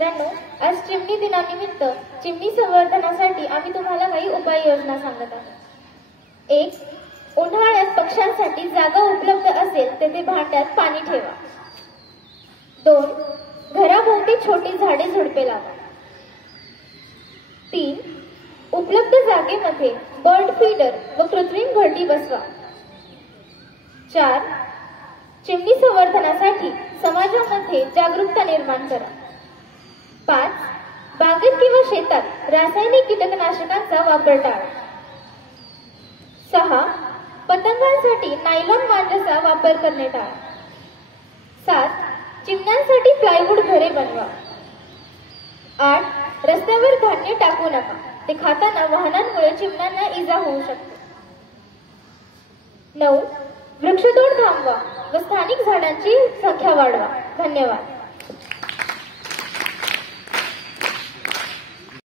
मित्रांनो, आज चिमणी दिनानिमित्त चिमणी संवर्धनासाठी आम्ही तुम्हाला काही उपाययोजना सांगत आहोत। 1. उन्हाळ्यात पक्ष्यांसाठी जागा उपलब्ध असेल तेथे भांड्यात पाणी ठेवा। 2. घराभोवती छोटी झाडे झुडपे लावा। 3. उपलब्ध जागेमध्ये बर्ड फीडर व कृत्रिम घरटी बसवा। 4. चिमणी संवर्धनासाठी समाजामध्ये जागरूकता निर्माण करा। 5. बागेत किंवा शेतात रासायनिक कीटकनाशकांचा वापर टाळा। 6. पतंगांसाठी नायलॉन मांजाचा वापर करणे टाळा। 7. चिमण्यांसाठी प्लायवूड घरे बनवा। 8. रस्त्यावर धान्य टाकू नका, ते खाताना वाहनांमुळे चिमण्यांना इजा होऊ शकते। 9. वृक्षतोड थांबवा व स्थानिक झाडांची संख्या वाढवा। धन्यवाद।